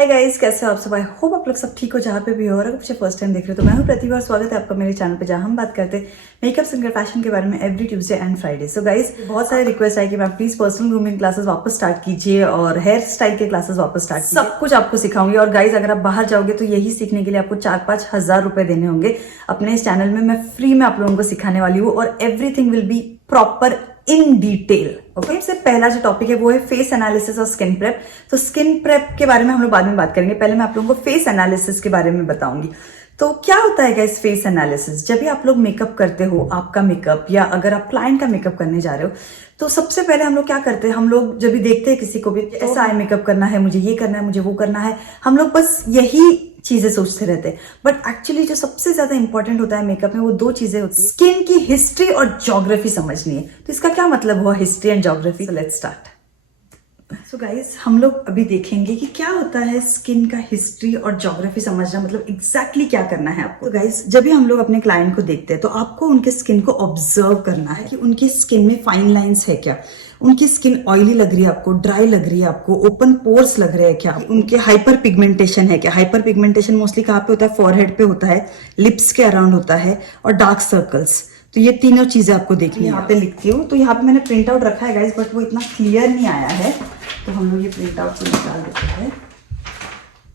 Hi guys, कैसे हो आप सब। आई होप आप लोग सब ठीक हो जहाँ पे भी हो। और अगर मुझे फर्स्ट टाइम देख रहे हो तो मैं हूँ प्रतिभा और स्वागत है आपका मेरे चैनल पे, जहाँ हम बात करते हैं मेकअप स्किन फैशन के बारे में every Tuesday and Friday. So guys, बहुत सारे रिक्वेस्ट आई कि ma'am please personal grooming classes वापस स्टार्ट कीजिए और हेयर स्टाइल के क्लासेस वापस स्टार्ट कीजिए। सब कुछ आपको सिखाऊंगी। और गाइज, अगर आप बाहर जाओगे तो यही सीखने के लिए आपको 4-5 हज़ार रुपए देने होंगे। अपने इस चैनल में मैं फ्री में आप लोगों को सिखाने वाली हूँ और everything will be proper in detail. Okay, सबसे पहला जो टॉपिक है वो है फेस एनालिसिस और स्किन प्रेप। तो स्किन प्रेप के बारे में हम लोग बाद में बात करेंगे, पहले मैं आप लोगों को फेस एनालिसिस के बारे में बताऊंगी। तो क्या होता है गाइस फेस एनालिसिस? जब भी आप लोग मेकअप करते हो, आपका मेकअप या अगर आप क्लाइंट का मेकअप करने जा रहे हो, तो सबसे पहले हम लोग क्या करते हैं, हम लोग जब भी देखते हैं किसी को भी ऐसा आई मेकअप करना है, मुझे ये करना है, मुझे वो करना है, हम लोग बस यही चीजें सोचते रहते हैं। बट एक्चुअली जो सबसे ज्यादा इंपॉर्टेंट होता है मेकअप में, वो दो चीजें होती है। स्किन की हिस्ट्री और ज्योग्राफी समझनी है। तो इसका क्या मतलब हुआ, history and geography? So let's start. So guys, हम लोग अभी देखेंगे कि क्या होता है स्किन का हिस्ट्री और ज्योग्राफी समझना, मतलब एग्जैक्टली क्या करना है आपको। तो गाइज, जब भी हम लोग अपने क्लाइंट को देखते हैं तो आपको उनके स्किन को ऑब्जर्व करना है कि उनकी स्किन में फाइन लाइंस है क्या, उनकी स्किन ऑयली लग रही है आपको, ड्राई लग रही है आपको, ओपन पोर्स लग रहे हैं क्या, उनके हाइपर पिगमेंटेशन है क्या। हाइपर पिगमेंटेशन मोस्टली कहाँ पे होता है? फॉरहेड पे होता है, लिप्स के अराउंड होता है, और डार्क सर्कल्स। तो ये तीनों चीजें आपको देखनी है। यहाँ पे लिखती हूँ, तो यहाँ पे मैंने प्रिंट आउट रखा है गाइज, बट वो इतना क्लियर नहीं आया है, तो हम लोग ये प्रिंट आउट को निकाल देते हैं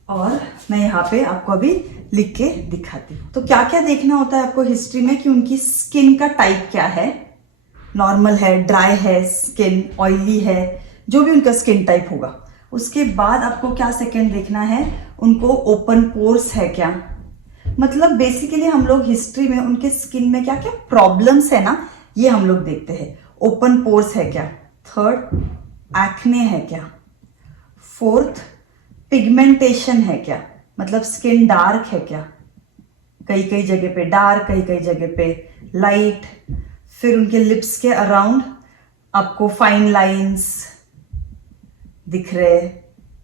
और मैं यहाँ पे आपको अभी लिख के दिखाती हूँ। तो क्या क्या देखना होता है आपको हिस्ट्री में, कि उनकी स्किन का टाइप क्या है, नॉर्मल है, ड्राई है स्किन, ऑयली है, जो भी उनका स्किन टाइप होगा। उसके बाद आपको क्या सेकंड देखना है, उनको ओपन पोर्स है क्या। मतलब बेसिकली हम लोग हिस्ट्री में उनके स्किन में क्या क्या प्रॉब्लम्स है ना, ये हम लोग देखते हैं। ओपन पोर्स है क्या, थर्ड एक्ने है क्या, फोर्थ पिगमेंटेशन है क्या, मतलब स्किन डार्क है क्या, कई कई जगह पे डार्क, कई कई जगह पे लाइट। फिर उनके लिप्स के अराउंड आपको फाइन लाइंस दिख रहे,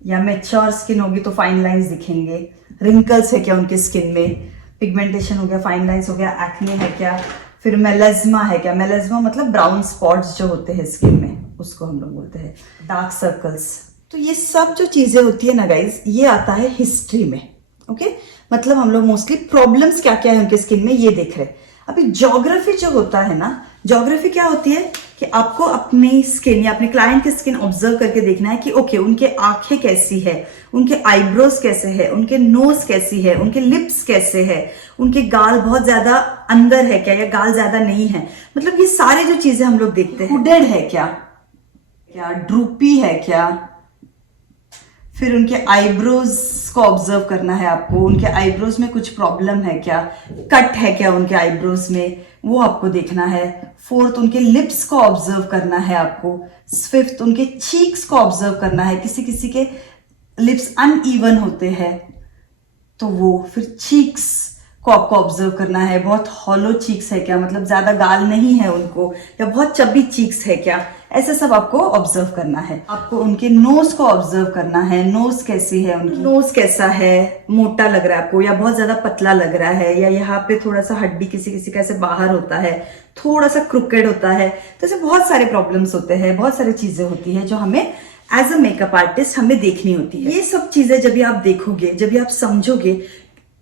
या मैच्योर स्किन होगी तो फाइन लाइंस दिखेंगे। रिंकल्स है क्या उनके स्किन में, पिगमेंटेशन हो गया, फाइन लाइंस हो गया, एक्ने है क्या। फिर मेलेज्मा है क्या, मेलेज्मा मतलब ब्राउन स्पॉट्स जो होते हैं स्किन में, उसको हम लोग बोलते हैं, डार्क सर्कल्स। तो ये सब जो चीजें होती है ना गाइज, ये आता है हिस्ट्री में। ओके, मतलब हम लोग मोस्टली प्रॉब्लम्स क्या क्या है उनके स्किन में ये देख रहे हैं। अभी ज्योग्राफी जो होता है ना, ज्योग्राफी क्या होती है कि आपको अपनी स्किन या अपने क्लाइंट की स्किन ऑब्जर्व करके देखना है कि ओके उनके आंखें कैसी है, उनके आईब्रोज कैसे है, उनके नोज कैसी है, उनके लिप्स कैसे है, उनके गाल बहुत ज्यादा अंदर है क्या या गाल ज्यादा नहीं है। मतलब ये सारे जो चीजें हम लोग देखते हैं। हुडेड है क्या, क्या ड्रूपी है क्या। फिर उनके आईब्रोज को ऑब्जर्व करना है आपको, उनके आईब्रोज में कुछ प्रॉब्लम है क्या, कट है क्या उनके आईब्रोज में, वो आपको देखना है। फोर्थ, उनके लिप्स को ऑब्जर्व करना है आपको। फिफ्थ, उनके चीक्स को ऑब्जर्व करना है, किसी किसी के लिप्स अनइवन होते हैं तो वो, फिर चीक्स को आपको ऑब्जर्व करना है, बहुत हॉलो चीक्स है क्या, मतलब ज्यादा गाल नहीं है उनको, या बहुत चब्बी चीक्स है क्या, ऐसे सब आपको ऑब्जर्व करना है। आपको उनके नोज को ऑब्जर्व करना है, नोज कैसी है उनकी, नोज कैसा है, मोटा लग रहा है आपको या बहुत ज्यादा पतला लग रहा है, या यहाँ पे थोड़ा सा हड्डी किसी किसी का ऐसे बाहर होता है, थोड़ा सा क्रुकेड होता है। तो ऐसे बहुत सारे प्रॉब्लम्स होते हैं, बहुत सारी चीजें होती है जो हमें एज अ मेकअप आर्टिस्ट हमें देखनी होती है। ये सब चीजें जब भी आप देखोगे, जब भी आप समझोगे,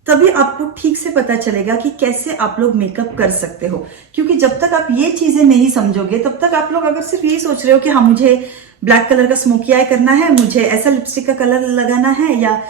तभी आपको ठीक से पता चलेगा कि कैसे आप लोग मेकअप कर सकते हो। क्योंकि जब तक आप ये चीजें नहीं समझोगे, तब तक आप लोग अगर सिर्फ यही सोच रहे हो कि हाँ मुझे ब्लैक कलर का स्मोकी आई करना है, मुझे ऐसा लिपस्टिक का कलर लगाना है, या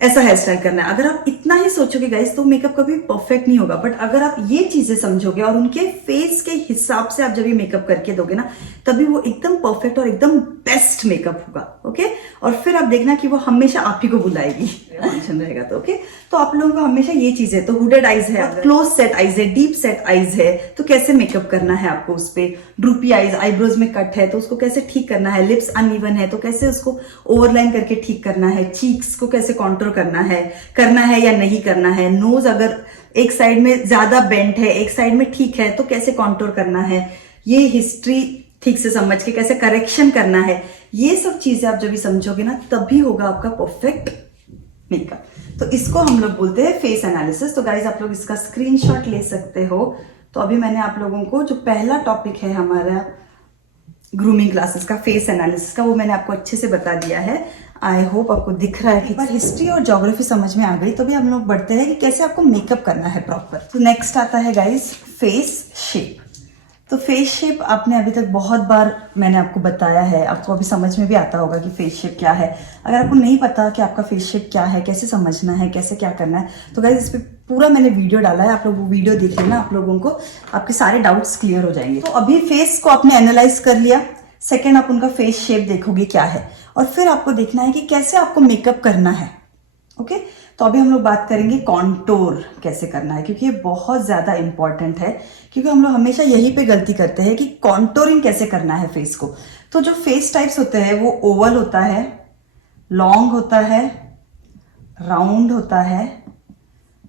ऐसा हेयर स्टाइल करना है, अगर आप इतना ही सोचोगे गाइस तो मेकअप कभी परफेक्ट नहीं होगा। बट अगर आप ये चीजें समझोगे और उनके फेस के हिसाब से आप जब ये मेकअप करके दोगे ना, तभी वो एकदम परफेक्ट और एकदम बेस्ट मेकअप होगा। ओके, और फिर आप देखना कि वो हमेशा आप ही को बुलाएगी, फंक्शन रहेगा तो। ओके, तो आप लोगों को हमेशा ये चीजें, तो हुडेड आईज है, क्लोज सेट आईज है, डीप सेट आईज है, तो कैसे मेकअप करना है आपको उस पे। ड्रूपी आईज, आईब्रोज में कट है तो उसको कैसे ठीक करना है, लिप्स अनइवन है तो कैसे उसको ओवरलाइन करके ठीक करना है, चीक्स को कैसे कॉन्टूर करना है या नहीं करना है, नोज अगर एक साइड में ज्यादा बेंट है, एक साइड में ठीक है, तो कैसे कॉन्टूर करना है। ये हिस्ट्री ठीक से समझ के कैसे करेक्शन करना है, ये सब चीजें आप जब भी समझोगे ना, तभी होगा आपका परफेक्ट मेकअप। तो इसको हम लोग बोलते हैं फेस एनालिसिस। तो गाइज, आप लोग इसका स्क्रीनशॉट ले सकते हो। तो अभी मैंने आप लोगों को जो पहला टॉपिक है हमारा ग्रूमिंग क्लासेस का, फेस एनालिसिस का, वो मैंने आपको अच्छे से बता दिया है। आई होप आपको दिख रहा है कि पर हिस्ट्री और ज्योग्राफी समझ में आ गई, तो भी हम लोग बढ़ते हैं कि कैसे आपको मेकअप करना है प्रॉपर। तो नेक्स्ट आता है गाइस फेस शेप। तो फेस शेप आपने अभी तक बहुत बार मैंने आपको बताया है, आपको अभी समझ में भी आता होगा कि फेस शेप क्या है। अगर आपको नहीं पता कि आपका फेस शेप क्या है, कैसे समझना है, कैसे क्या करना है, तो गाइस इस पे पूरा मैंने वीडियो डाला है, आप लोग वो वीडियो देख लेना, आप लोगों को आपके सारे डाउट्स क्लियर हो जाएंगे। तो अभी फेस को आपने एनालाइज कर लिया, सेकेंड आप उनका फेस शेप देखोगे क्या है, और फिर आपको देखना है कि कैसे आपको मेकअप करना है। ओके, तो अभी हम लोग बात करेंगे कॉन्टोर कैसे करना है, क्योंकि ये बहुत ज्यादा इंपॉर्टेंट है, क्योंकि हम लोग हमेशा यही पे गलती करते हैं कि कॉन्टोरिंग कैसे करना है फेस को। तो जो फेस टाइप्स होते हैं वो ओवल होता है, लॉन्ग होता है, राउंड होता है,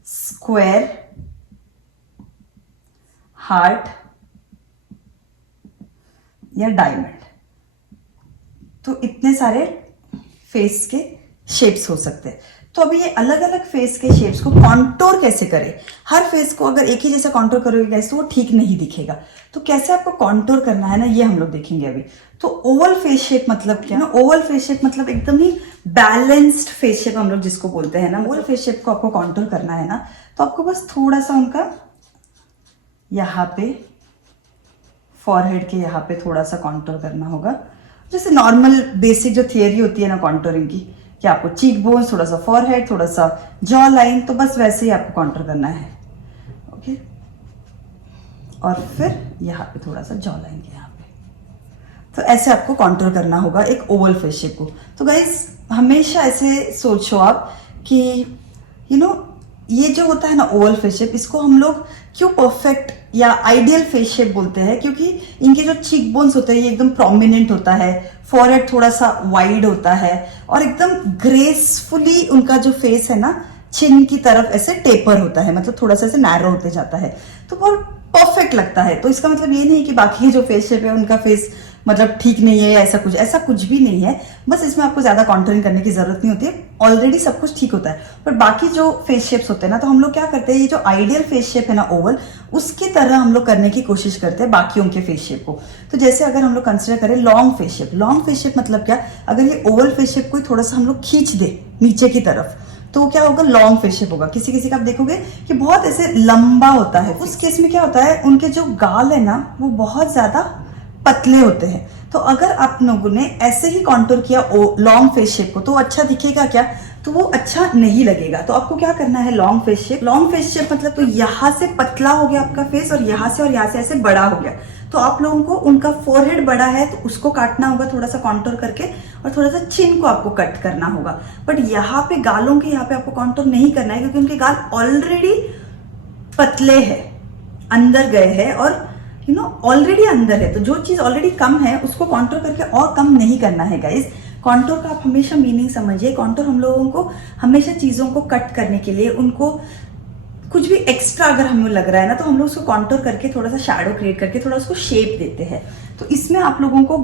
स्क्वायर, हार्ट या डायमंड। तो इतने सारे फेस के शेप्स हो सकते हैं। तो अभी ये अलग अलग फेस के शेप्स को कॉन्टोर कैसे करें। हर फेस को अगर एक ही जैसा कॉन्टोर करोगे गाइस तो वो ठीक नहीं दिखेगा। तो कैसे आपको कॉन्टोर करना है ना, ये हम लोग देखेंगे अभी। तो ओवल फेस शेप मतलब क्या ना, ओवल फेस शेप मतलब एकदम ही बैलेंस्ड फेस शेप हम लोग जिसको बोलते हैं ना। ओवल फेस शेप को आपको कॉन्टोर करना है ना, तो आपको बस थोड़ा सा उनका यहाँ पे फॉरहेड के यहाँ पे थोड़ा सा कॉन्टोर करना होगा, जैसे नॉर्मल बेसिक जो थियरी होती है ना कॉन्टोरिंग की, कि आपको चीक बोन्स, थोड़ा सा फॉरहेड, थोड़ा सा जॉ लाइन, तो बस वैसे ही आपको कॉन्टोर करना है। ओके, और फिर यहाँ पे थोड़ा सा जॉ लाइन के यहाँ पे, तो ऐसे आपको कॉन्टोर करना होगा एक ओवल फेस शेप को। तो गाइस हमेशा ऐसे सोचो आप कि ये जो होता है ना ओवल फेस शेप, इसको हम लोग क्यों परफेक्ट या आइडियल फेस शेप बोलते हैं, क्योंकि इनके जो चीक बोन्स होते हैं ये एकदम प्रोमिनेंट होता है, फॉरहेड थोड़ा सा वाइड होता है, और एकदम ग्रेसफुली उनका जो फेस है ना चिन की तरफ ऐसे टेपर होता है, मतलब थोड़ा सा ऐसे नैरो होते जाता है, तो बहुत परफेक्ट लगता है। तो इसका मतलब ये नहीं कि बाकी जो फेस शेप है उनका फेस मतलब ठीक नहीं है, ऐसा कुछ भी नहीं है। बस इसमें आपको ज्यादा कॉन्टोरिंग करने की जरूरत नहीं होती है, ऑलरेडी सब कुछ ठीक होता है। पर बाकी जो फेस शेप्स होते हैं ना, तो हम लोग क्या करते हैं, ये जो आइडियल फेस शेप है ना ओवल, उसकी तरह हम लोग करने की कोशिश करते हैं बाकियों के फेस शेप को। तो जैसे अगर हम लोग कंसिडर करें long face shape, long face shape मतलब क्या, अगर ये ओवल फेस शेप को थोड़ा सा हम लोग खींच दे नीचे की तरफ, तो क्या होगा, लॉन्ग फेस शेप होगा। किसी किसी का आप देखोगे कि बहुत ऐसे लंबा होता है, उस केस में क्या होता है, उनके जो गाल है ना वो बहुत ज्यादा पतले होते हैं। तो अगर आप लोगों ने ऐसे ही कॉन्टूर किया लॉन्ग फेस शेप को, तो अच्छा दिखेगा क्या, तो वो अच्छा नहीं लगेगा। तो आपको क्या करना है, long face shape, long face shape मतलब तो यहाँ से पतला हो गया आपका फेस, और यहाँ से ऐसे बड़ा हो गया। तो आप लोगों को उनका फोरहेड बड़ा है तो उसको काटना होगा थोड़ा सा कॉन्टूर करके, और थोड़ा सा चिन को आपको कट करना होगा। बट यहाँ पे गालों के यहाँ पे आपको कॉन्टूर नहीं करना है, क्योंकि उनके गाल ऑलरेडी पतले है, अंदर गए हैं, और ऑलरेडी अंदर है। तो जो चीज ऑलरेडी कम है उसको कॉन्टूर करके और कम नहीं करना है गाइस। कॉन्टूर का आप हमेशा मीनिंग समझिए। कॉन्टूर हम लोगों को हमेशा चीजों को कट करने के लिए, उनको कुछ भी एक्स्ट्रा अगर हमें लग रहा है ना, तो हम लोग उसको कॉन्टूर करके थोड़ा सा शैडो क्रिएट करके थोड़ा उसको शेप देते हैं। तो इसमें आप लोगों को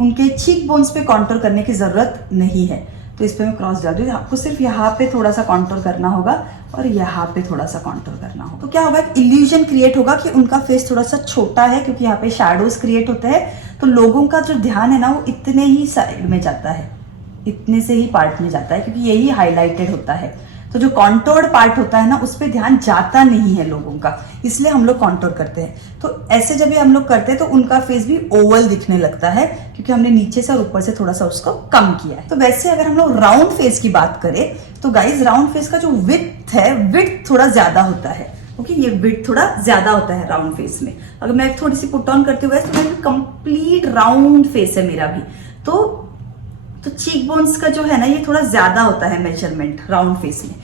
उनके चीक बोन्स पे कॉन्टूर करने की जरूरत नहीं है। तो इस पे मैं क्रॉस डाल दूँ, आपको सिर्फ यहाँ पे थोड़ा सा कॉन्टूर करना होगा और यहाँ पे थोड़ा सा कॉन्टूर करना होगा। तो क्या होगा, इल्यूजन क्रिएट होगा कि उनका फेस थोड़ा सा छोटा है, क्योंकि यहाँ पे शैडोज क्रिएट होते हैं। तो लोगों का जो ध्यान है ना वो इतने ही साइड में जाता है, इतने से ही पार्ट में जाता है, क्योंकि यही हाईलाइटेड होता है। तो जो कॉन्टोर्ड पार्ट होता है ना उस पर ध्यान जाता नहीं है लोगों का, इसलिए हम लोग कॉन्टोर करते हैं। तो ऐसे जब ये हम लोग करते हैं तो उनका फेस भी ओवल दिखने लगता है, क्योंकि हमने नीचे से और ऊपर से थोड़ा सा उसको कम किया है। तो वैसे अगर हम लोग राउंड फेस की बात करें तो गाइज राउंड फेस का जो विड्थ है, विड्थ थोड़ा ज्यादा होता है। ओके, ये विड्थ थोड़ा ज्यादा होता है राउंड फेस में। अगर मैं थोड़ी सी पुट ऑन करती हूँ गाइज, तो मेरा कंप्लीट राउंड फेस है मेरा भी। तो चीक बोन्स का जो है ना ये थोड़ा ज्यादा होता है मेजरमेंट राउंड फेस में।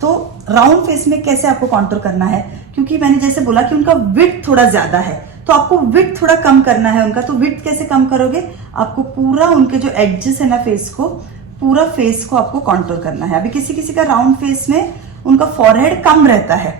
तो राउंड फेस में कैसे आपको कॉन्टूर करना है, क्योंकि मैंने जैसे बोला कि उनका विड्थ थोड़ा ज्यादा है, तो आपको विड्थ थोड़ा कम करना है उनका। तो विड्थ कैसे कम करोगे, आपको पूरा उनके जो एडजेस है ना फेस को, पूरा फेस को आपको कॉन्टूर करना है। अभी किसी किसी का राउंड फेस में उनका फॉरहेड कम रहता है,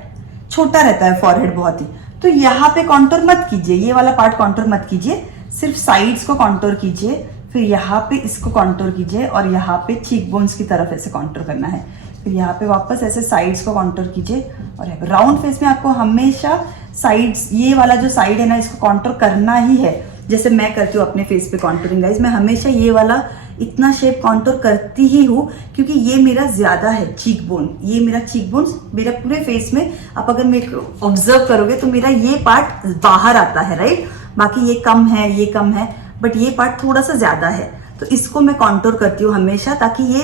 छोटा रहता है फॉरहेड बहुत ही, तो यहाँ पे कॉन्टूर मत कीजिए, ये वाला पार्ट कॉन्टूर मत कीजिए, सिर्फ साइड्स को कॉन्टूर कीजिए। फिर यहाँ पे इसको कॉन्टूर कीजिए और यहाँ पे चीक बोन्स की तरफ ऐसे कॉन्टूर करना है। फिर यहाँ पे वापस ऐसे साइड्स को कॉन्टूर कीजिए। और राउंड फेस में आपको हमेशा साइड्स, ये वाला जो साइड है ना इसको कॉन्टूर करना ही है। जैसे मैं करती हूँ अपने फेस पे कॉन्टूरिंग गाइज, मैं हमेशा ये वाला इतना शेप कॉन्टोर करती ही हूँ क्योंकि ये मेरा ज्यादा है चीक बोन। ये मेरा चीक बोन मेरा पूरे फेस में आप अगर मेरे को ऑब्जर्व करोगे तो मेरा ये पार्ट बाहर आता है, राइट। बाकी ये कम है, ये कम है, बट ये पार्ट थोड़ा सा ज्यादा है। तो इसको मैं कॉन्टोर करती हूँ हमेशा, ताकि ये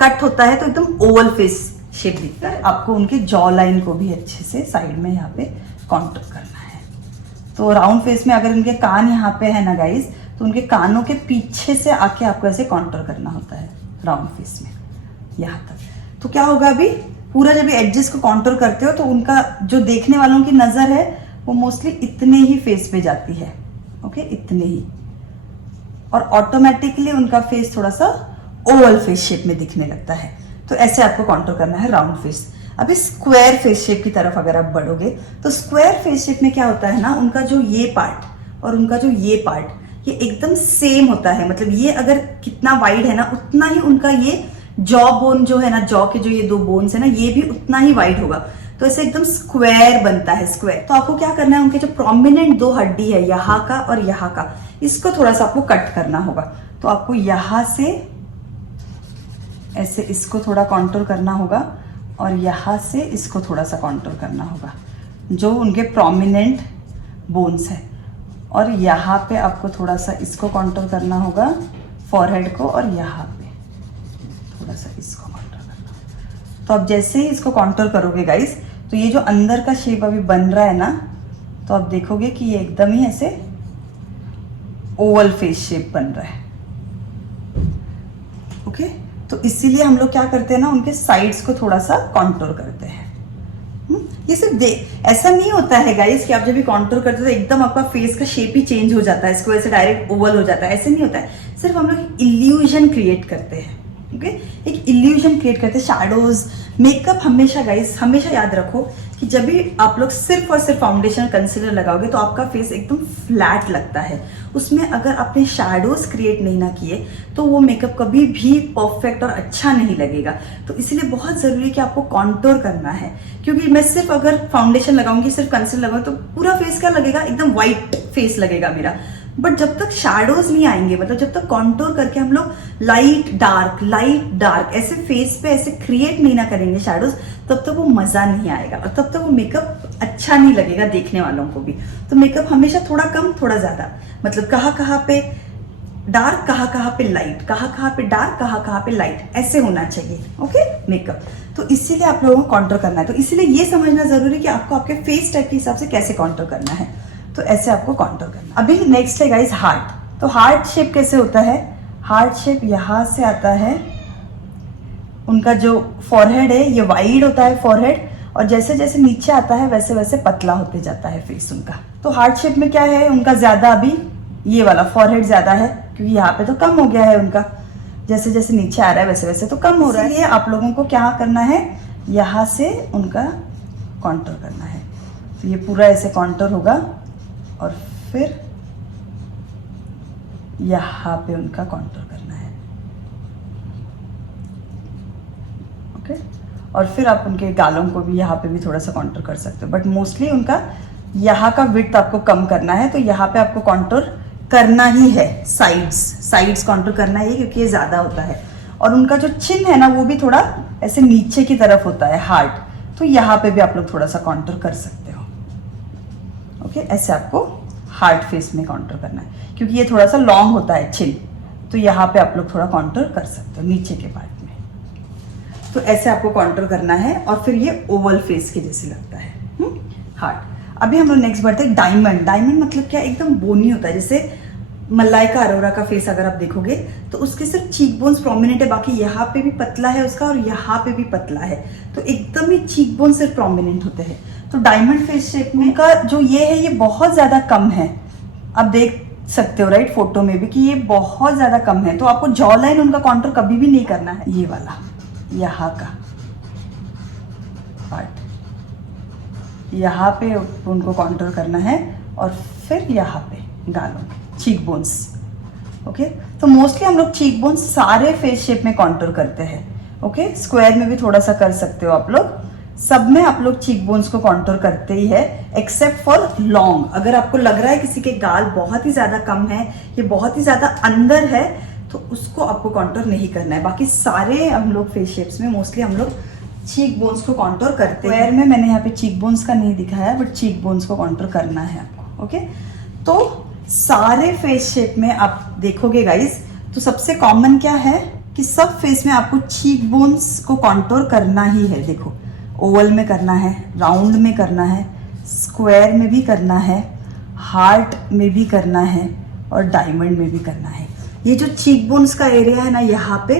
कट होता है तो एकदम ओवल फेस शेप दिखता है। आपको उनके जॉ लाइन को भी अच्छे से साइड में यहाँ पे कॉन्टोर करना है। तो राउंड फेस में अगर उनके कान यहाँ पे है ना गाइज, तो उनके कानों के पीछे से आके आपको ऐसे कॉन्टोर करना होता है राउंड फेस में यहाँ तक। तो क्या होगा, अभी पूरा जब एडजेस को कॉन्टोर करते हो तो उनका जो देखने वालों की नजर है वो मोस्टली इतने ही फेस पे जाती है, ओके, इतने ही, और ऑटोमेटिकली उनका फेस थोड़ा सा ओवल फेस शेप में दिखने लगता है। तो ऐसे आपको कॉन्टोर करना है राउंड फेस। अभी स्क्वायर फेस शेप की तरफ अगर आप बढ़ोगे तो स्क्वायर फेस शेप में क्या होता है ना, उनका जो ये पार्ट और उनका जो ये पार्ट ये एकदम सेम होता है। मतलब ये अगर कितना वाइड है ना उतना ही उनका ये जॉ बोन जो है ना, जॉ के जो ये दो बोन्स है ना, ये भी उतना ही वाइड होगा। तो ऐसे एकदम स्क्वायर बनता है, स्क्वायर। तो आपको क्या करना है, उनके जो प्रोमिनेंट दो हड्डी है यहाँ का और यहाँ का, इसको थोड़ा सा आपको कट करना होगा। तो आपको यहाँ से ऐसे इसको थोड़ा कॉन्टोर करना होगा और यहाँ से इसको थोड़ा सा कॉन्टोर करना होगा, जो उनके प्रोमिनेंट बोन्स है। और यहाँ पे आपको थोड़ा सा इसको कॉन्टोर करना होगा फॉरहेड को, और यहाँ पे थोड़ा सा इसको कॉन्टोर करना। तो आप जैसे ही इसको कॉन्टोर करोगे गाइस, तो ये जो अंदर का शेप अभी बन रहा है ना, तो आप देखोगे कि ये एकदम ही ऐसे ओवल फेस शेप बन रहा है, ओके। तो इसीलिए हम लोग क्या करते हैं ना, उनके साइड्स को थोड़ा सा कॉन्टोर करते हैं। ये सिर्फ ऐसा नहीं होता है गाइस कि आप जब भी कॉन्टोर करते हो तो एकदम आपका फेस का शेप ही चेंज हो जाता है, स्क्वायर से डायरेक्ट ओवल हो जाता है, ऐसे नहीं होता है। सिर्फ हम लोग इल्यूजन क्रिएट करते हैं, ओके, एक इल्यूजन क्रिएट करते हैं। शैडोज, मेकअप हमेशा गाइस, हमेशा याद रखो कि जब भी आप लोग सिर्फ और सिर्फ फाउंडेशन कंसीलर लगाओगे तो आपका फेस एकदम फ्लैट लगता है। उसमें अगर आपने शैडोज क्रिएट नहीं ना किए तो वो मेकअप कभी भी परफेक्ट और अच्छा नहीं लगेगा। तो इसलिए बहुत ज़रूरी है कि आपको कॉन्टोर करना है, क्योंकि मैं सिर्फ अगर फाउंडेशन लगाऊंगी, सिर्फ कंसीलर लगाऊंगी, तो पूरा फेस क्या लगेगा, एकदम वाइट फेस लगेगा मेरा। बट जब तक शैडोज नहीं आएंगे, मतलब जब तक कॉन्टोर करके हम लोग लाइट डार्क ऐसे फेस पे ऐसे क्रिएट नहीं ना करेंगे शैडोज, तब तक वो मजा नहीं आएगा और तब तक वो मेकअप अच्छा नहीं लगेगा देखने वालों को भी। तो मेकअप हमेशा थोड़ा कम थोड़ा ज्यादा, मतलब कहाँ पे डार्क, कहाँ पे लाइट, कहाँ पे डार्क, कहाँ पे लाइट, ऐसे होना चाहिए, ओके मेकअप। तो इसीलिए आप लोगों को कॉन्टोर करना है। तो इसीलिए ये समझना जरूरी है कि आपको आपके फेस टाइप के हिसाब से कैसे कॉन्टोर करना है। तो ऐसे आपको कॉन्टोर करना। अभी नेक्स्ट है गाइस हार्ट। तो हार्ट शेप कैसे होता है, हार्ट शेप यहाँ से आता है, उनका जो फॉरहेड है ये वाइड होता है फॉरहेड, और जैसे जैसे नीचे आता है वैसे वैसे पतला होते जाता है फेस उनका। तो हार्ट शेप में क्या है, उनका ज्यादा अभी ये वाला फॉरहेड ज्यादा है, क्योंकि यहाँ पे तो कम हो गया है उनका, जैसे जैसे नीचे आ रहा है वैसे वैसे तो कम हो रहा है। इसलिए आप लोगों को क्या करना है, यहाँ से उनका कॉन्टोर करना है। तो ये पूरा ऐसे कॉन्टोर होगा और फिर यहाँ पे उनका कॉन्टोर करना है, ओके। और फिर आप उनके गालों को भी यहाँ पे भी थोड़ा सा कॉन्टोर कर सकते हो, बट मोस्टली उनका यहाँ का विड्थ आपको कम करना है। तो यहाँ पे आपको कॉन्टोर करना ही है, साइड्स कॉन्टोर करना ही, क्योंकि ये ज्यादा होता है। और उनका जो चिन है ना वो भी थोड़ा ऐसे नीचे की तरफ होता है, हार्ट, तो यहाँ पे भी आप लोग थोड़ा सा कॉन्टोर कर सकते हो, ओके। ऐसे आपको हार्ट फेस में कॉन्टोर करना है, क्योंकि ये थोड़ा सा लॉन्ग होता है चिन, तो यहाँ पे आप लोग थोड़ा कॉन्टोर कर सकते हो नीचे के पार्ट में। तो ऐसे आपको कॉन्टोर करना है और फिर ये ओवल फेस के जैसे लगता है हार्ट। अभी हम लोग नेक्स्ट बढ़ते हैं डायमंड। डायमंड मतलब क्या, एकदम बोनी होता है। जैसे मलाइका अरोरा का फेस अगर आप देखोगे तो उसके सिर्फ चीक बोन्स प्रोमिनेंट है, बाकी यहाँ पे भी पतला है उसका और यहाँ पे भी पतला है, तो एकदम ही चीक बोन सिर्फ प्रोमिनेंट होते हैं। तो डायमंड फेस शेप में का जो ये है ये बहुत ज्यादा कम है, आप देख सकते हो राइट फोटो में भी कि ये बहुत ज्यादा कम है। तो आपको जॉ लाइन उनका कॉन्टोर कभी भी नहीं करना है, ये वाला यहाँ का पार्ट यहाँ पे उनको कॉन्टोर करना है, और फिर यहाँ पे गालों चीक बोन्स, ओके। तो मोस्टली हम लोग चीक बोन्स सारे फेस शेप में कॉन्टोर करते हैं, ओके। स्क्वायर में भी थोड़ा सा कर सकते हो आप लोग, सब में आप लोग चीक बोन्स को कॉन्टोर करते ही है, एक्सेप्ट फॉर लॉन्ग। अगर आपको लग रहा है किसी के गाल बहुत ही ज्यादा कम है, ये बहुत ही ज्यादा अंदर है, तो उसको आपको कॉन्टोर नहीं करना है। बाकी सारे हम लोग फेस शेप्स में मोस्टली हम लोग चीक बोन्स को कॉन्टोर करते हैं। में मैंने यहाँ पे चीक बोन्स का नहीं दिखाया, बट चीक बोन्स को कॉन्टोर करना है आपको। ओके, तो सारे फेस शेप में आप देखोगे गाइस, तो सबसे कॉमन क्या है कि सब फेस में आपको चीक बोन्स को कॉन्टोर करना ही है। देखो, ओवल में करना है, राउंड में करना है, स्क्वायर में भी करना है, हार्ट में भी करना है और डायमंड में भी करना है। ये जो चीक बोन्स का एरिया है ना, यहाँ पे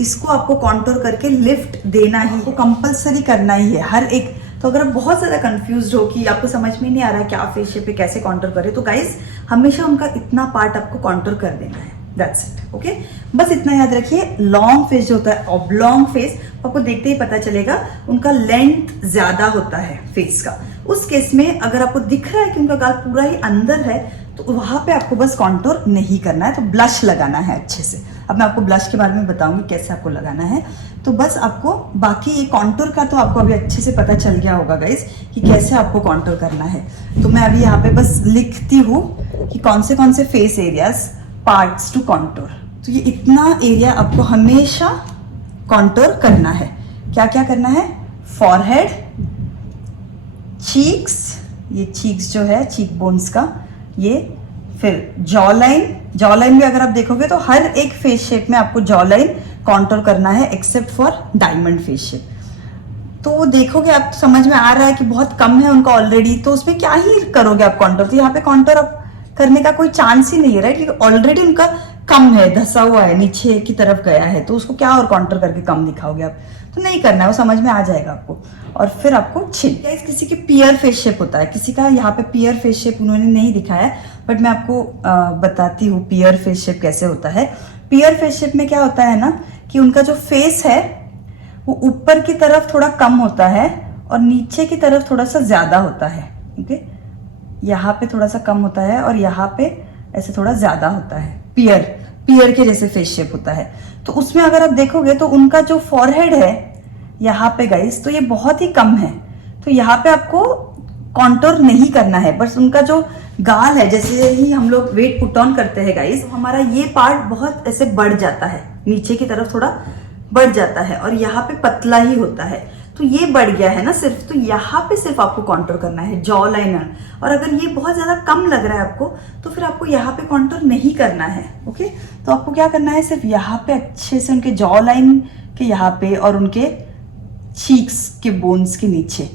इसको आपको कॉन्टोर करके लिफ्ट देना ही है, कंपल्सरी करना ही है हर एक। तो अगर आप बहुत ज़्यादा कंफ्यूज हो कि आपको समझ में नहीं आ रहा है क्या फेस शेप पे कैसे कॉन्टोर करें, तो गाइस हमेशा उनका इतना पार्ट आपको कॉन्टोर कर देना है। That's it. ओके, बस इतना याद रखिए। लॉन्ग फेस जो होता है, ऑब्लॉन्ग फेस, आपको देखते ही पता चलेगा उनका लेंथ ज्यादा होता है फेस का। उस केस में अगर आपको दिख रहा है कि उनका गाल पूरा ही अंदर है, तो वहां पे आपको बस कॉन्टोर नहीं करना है, तो ब्लश लगाना है अच्छे से। अब मैं आपको ब्लश के बारे में बताऊंगी कैसे आपको लगाना है। तो बस आपको बाकी ये कॉन्टोर का तो आपको अभी अच्छे से पता चल गया होगा गाइस कि कैसे आपको कॉन्टोर करना है। तो मैं अभी यहाँ पे बस लिखती हूँ कि कौन से face areas parts to contour. तो ये इतना एरिया आपको हमेशा कॉन्टोर करना है। क्या क्या करना है? फॉरहेड, चीक्स, ये चीक्स जो है चीक बोन्स का, ये फिर जॉ लाइन। जॉ लाइन भी अगर आप देखोगे तो हर एक फेस शेप में आपको जॉ लाइन कॉन्टोर करना है except for diamond face shape. तो देखोगे आप समझ में आ रहा है कि बहुत कम है उनका ऑलरेडी, तो उसमें क्या ही करोगे आप कॉन्टोर। तो यहाँ पे कॉन्टोर आप करने का कोई चांस ही नहीं है, राइट, क्योंकि ऑलरेडी उनका कम है, धसा हुआ है, नीचे की तरफ गया है, तो उसको क्या और कॉन्टोर करके कम दिखाओगे आप। तो नहीं करना है, वो समझ में आ जाएगा आपको। और फिर आपको छिन, किसी के पियर फेस शेप होता है, किसी का यहाँ पे पियर फेस शेप उन्होंने नहीं दिखाया, बट मैं आपको बताती हूँ पियर फेस शेप कैसे होता है। पियर फेस शेप में क्या होता है ना कि उनका जो फेस है वो ऊपर की तरफ थोड़ा कम होता है और नीचे की तरफ थोड़ा सा ज्यादा होता है। ओके, यहाँ पे थोड़ा सा कम होता है और यहाँ पे ऐसे थोड़ा ज्यादा होता है। पियर के जैसे फेस शेप होता है। तो उसमें अगर आप देखोगे तो उनका जो फॉरहेड है यहाँ पे गाइस, तो ये बहुत ही कम है, तो यहाँ पे आपको कॉन्टोर नहीं करना है। बस उनका जो गाल है, जैसे ही हम लोग वेट पुट ऑन करते हैं गाइस, तो हमारा ये पार्ट बहुत ऐसे बढ़ जाता है, नीचे की तरफ थोड़ा बढ़ जाता है और यहाँ पे पतला ही होता है। तो ये बढ़ गया है ना सिर्फ, तो यहाँ पे सिर्फ आपको कॉन्टोर करना है, जॉ लाइनर। और अगर ये बहुत ज्यादा कम लग रहा है आपको, तो फिर आपको यहाँ पे कॉन्टोर नहीं करना है। ओके, तो आपको क्या करना है, सिर्फ यहाँ पे अच्छे से उनके जॉ लाइन के यहाँ पे और उनके चीक्स के बोन्स के नीचे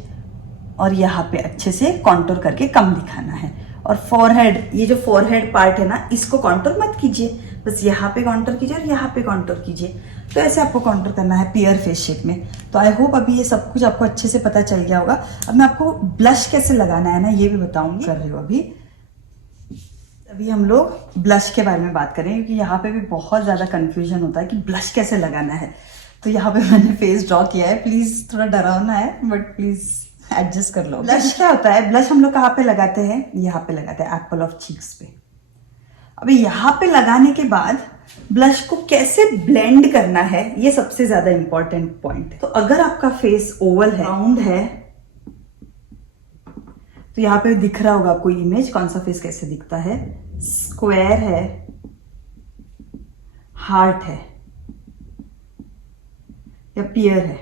और यहाँ पे अच्छे से कॉन्टोर करके कम दिखाना है। और फॉरहेड, ये जो फॉरहेड पार्ट है ना, इसको कॉन्टोर मत कीजिए, बस यहाँ पे कॉन्टोर कीजिए और यहाँ पे कॉन्टोर कीजिए। तो ऐसे आपको कॉन्टोर करना है पियर फेस शेप में। तो आई होप अभी ये सब कुछ आपको अच्छे से पता चल गया होगा। अब मैं आपको ब्लश कैसे लगाना है ना, ये भी बताऊंगी। कर रही हूँ अभी हम लोग ब्लश के बारे में बात करें, क्योंकि यहाँ पे भी बहुत ज्यादा कंफ्यूजन होता है कि ब्लश कैसे लगाना है। तो यहाँ पे मैंने फेस ड्रॉ किया है, प्लीज थोड़ा डरावना है बट प्लीज एडजस्ट कर लो। ब्लश क्या होता है? ब्लश हम लोग कहाँ पे लगाते हैं? यहाँ पे लगाते हैं, एप्पल ऑफ चीक्स पे। अभी यहाँ पे लगाने के बाद ब्लश को कैसे ब्लेंड करना है, ये सबसे ज्यादा इंपॉर्टेंट पॉइंट है। तो अगर आपका फेस ओवल है, राउंड है, तो यहाँ पे दिख रहा होगा आपको इमेज, कौन सा फेस कैसे दिखता है। स्क्वायर है, हार्ट है या पियर है,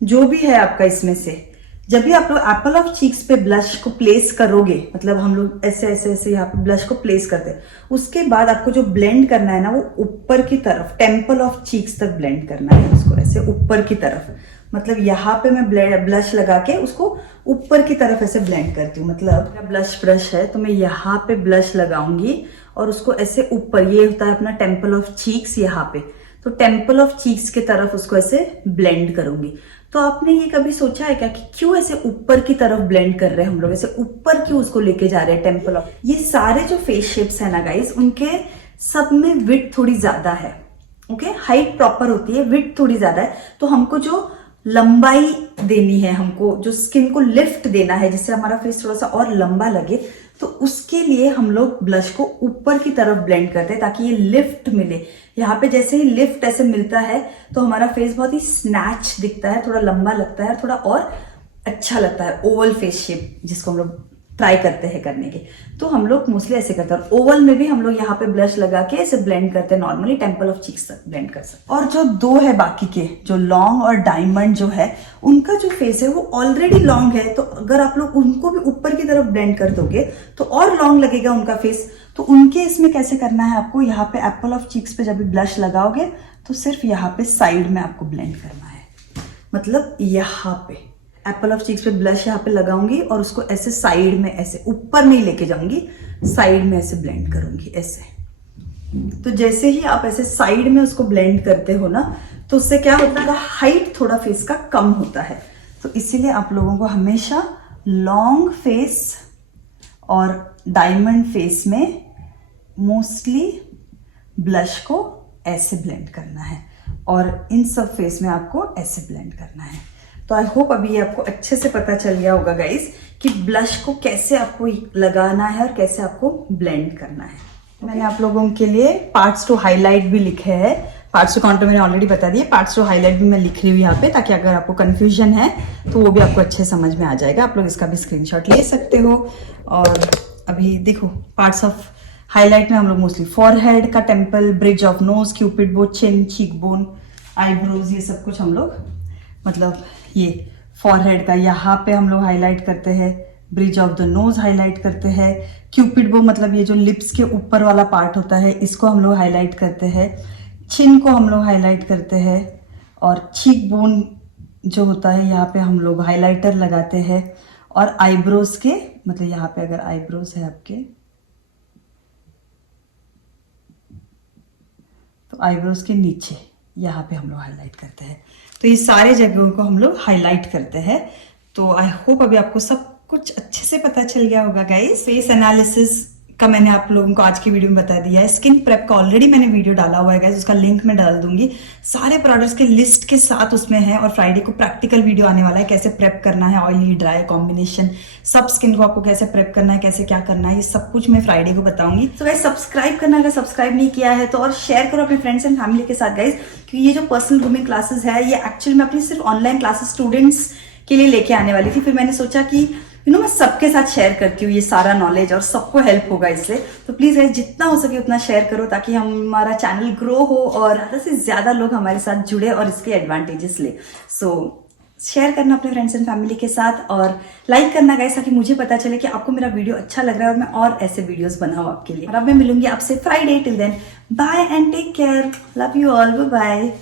जो भी है आपका इसमें से, जब भी आप लोग एप्पल ऑफ चीक्स पे ब्लश को प्लेस करोगे, मतलब हम लोग ऐसे ऐसे ऐसे यहाँ पे ब्लश को प्लेस करते हैं, उसके बाद आपको जो ब्लेंड करना है ना, वो ऊपर की तरफ, टेम्पल ऑफ चीक्स तक ब्लेंड करना है उसको, ऐसे ऊपर की तरफ। मतलब यहाँ पे मैं ब्लश लगा के उसको ऊपर की तरफ ऐसे ब्लेंड करती हूँ। मतलब मेरा ब्लश ब्रश है तो मैं यहाँ पे ब्लश लगाऊंगी और उसको ऐसे ऊपर, ये होता है अपना टेम्पल ऑफ चीक्स यहाँ पे, तो टेम्पल ऑफ चीक्स की तरफ उसको ऐसे ब्लेंड करूंगी। तो आपने ये कभी सोचा है क्या कि क्यों ऐसे ऊपर की तरफ ब्लेंड कर रहे हैं हम लोग, ऐसे ऊपर क्यों उसको लेके जा रहे हैं टेम्पल ऑफ। ये सारे जो फेस शेप्स है ना गाइस, उनके सब में विड्थ थोड़ी ज्यादा है। ओके, हाइट प्रॉपर होती है, विड्थ थोड़ी ज्यादा है। तो हमको जो लंबाई देनी है, हमको जो स्किन को लिफ्ट देना है, जिससे हमारा फेस थोड़ा सा और लंबा लगे, तो उसके लिए हम लोग ब्लश को ऊपर की तरफ ब्लेंड करते हैं ताकि ये लिफ्ट मिले। यहाँ पे जैसे ही लिफ्ट ऐसे मिलता है तो हमारा फेस बहुत ही स्नैच दिखता है, थोड़ा लंबा लगता है, थोड़ा और अच्छा लगता है, ओवल फेस शेप जिसको हम लोग ट्राई करते हैं करने के, तो हम लोग मोस्टली ऐसे करते हैं। और ओवल में भी हम लोग यहाँ पे ब्लश लगा के ऐसे ब्लेंड करते हैं, नॉर्मली टेम्पल ऑफ चीक्स तक ब्लेंड कर सकते हैं। और जो दो है बाकी के, जो लॉन्ग और डायमंड जो है, उनका जो फेस है वो ऑलरेडी लॉन्ग है, तो अगर आप लोग उनको भी ऊपर की तरफ ब्लेंड कर दोगे तो और लॉन्ग लगेगा उनका फेस। तो उनके इसमें कैसे करना है आपको, यहाँ पे एप्पल ऑफ चीक्स पे जब भी ब्लश लगाओगे तो सिर्फ यहाँ पे साइड में आपको ब्लेंड करना है, मतलब यहाँ पे एप्पल ऑफ चीक्स पे ब्लश यहाँ पे लगाऊंगी और उसको ऐसे साइड में, ऐसे ऊपर नहीं लेके जाऊंगी, साइड में ऐसे ब्लेंड करूंगी ऐसे। तो जैसे ही आप ऐसे साइड में उसको ब्लेंड करते हो ना, तो उससे क्या होता है, हाइट थोड़ा फेस का कम होता है। तो इसीलिए आप लोगों को हमेशा लॉन्ग फेस और डायमंड फेस में मोस्टली ब्लश को ऐसे ब्लेंड करना है और इन सब फेस में आपको ऐसे ब्लेंड करना है। तो आई होप अभी ये आपको अच्छे से पता चल गया होगा गाइस कि ब्लश को कैसे आपको लगाना है और कैसे आपको ब्लेंड करना है। मैंने आप लोगों के लिए पार्ट्स टू हाईलाइट भी लिखे हैं। पार्ट्स टू कॉन्टूर मैंने ऑलरेडी बता दिए, पार्ट्स टू हाईलाइट भी मैं लिख रही हूँ यहाँ पे, ताकि अगर आपको कंफ्यूजन है तो वो भी आपको अच्छे समझ में आ जाएगा। आप लोग इसका भी स्क्रीनशॉट ले सकते हो। और अभी देखो पार्ट्स ऑफ हाईलाइट में हम लोग मोस्टली फॉरहेड का temple, bridge of nose, Cupid बो, चिन, चीक बोन, आईब्रोज, ये सब कुछ हम लोग, मतलब ये फॉरहेड का यहाँ पे हम लोग हाईलाइट करते हैं, bridge of the nose highlight करते हैं, क्यूपिड बो मतलब ये जो लिप्स के ऊपर वाला पार्ट होता है इसको हम लोग हाईलाइट करते हैं, चिन को हम लोग हाईलाइट करते हैं, और चीक बोन जो होता है यहाँ पे हम लोग हाईलाइटर लगाते हैं, और आईब्रोज के, मतलब यहाँ पे अगर आईब्रोज है आपके तो आईब्रोज के नीचे यहाँ पे हम लोग हाईलाइट करते हैं। तो ये सारे जगहों को हम लोग हाईलाइट करते हैं। तो आई होप अभी आपको सब कुछ अच्छे से पता चल गया होगा गाइस। फेस एनालिसिस का मैंने आप लोगों को आज की वीडियो में बता दिया है। स्किन प्रेप का ऑलरेडी मैंने वीडियो डाला हुआ है गाइस, उसका लिंक मैं डाल दूंगी। सारे प्रोडक्ट्स के लिस्ट के साथ उसमें है, और फ्राइडे को प्रैक्टिकल वीडियो आने वाला है, कैसे प्रेप करना है, ऑयली ड्राई कॉम्बिनेशन, सब स्किन को आपको कैसे प्रेप करना है, कैसे क्या करना है, ये सब कुछ मैं फ्राइडे को बताऊंगी। तो गाइस सब्सक्राइब करना, अगर सब्सक्राइब नहीं किया है तो, और शेयर करो अपने फ्रेंड्स एंड फैमिली के साथ गाइस, क्योंकि ये जो पर्सनल ग्रूमिंग क्लासेस है ये एक्चुअली मैं अपनी सिर्फ ऑनलाइन क्लासेस स्टूडेंट्स के लिए लेके आने वाली थी। फिर मैंने सोचा कि मैं सबके साथ शेयर करती हूँ ये सारा नॉलेज, और सबको हेल्प होगा इससे। तो प्लीज गाइस जितना हो सके उतना शेयर करो, ताकि हमारा चैनल ग्रो हो और ज़्यादा से ज़्यादा लोग हमारे साथ जुड़े और इसके एडवांटेजेस ले। सो शेयर करना अपने फ्रेंड्स एंड फैमिली के साथ, और लाइक करना गाइस, ताकि मुझे पता चले कि आपको मेरा वीडियो अच्छा लग रहा है और मैं और ऐसे वीडियोस बनाऊँ आपके लिए। और अब मैं मिलूंगी आपसे Friday. Till then bye and take care, love you all, bye bye.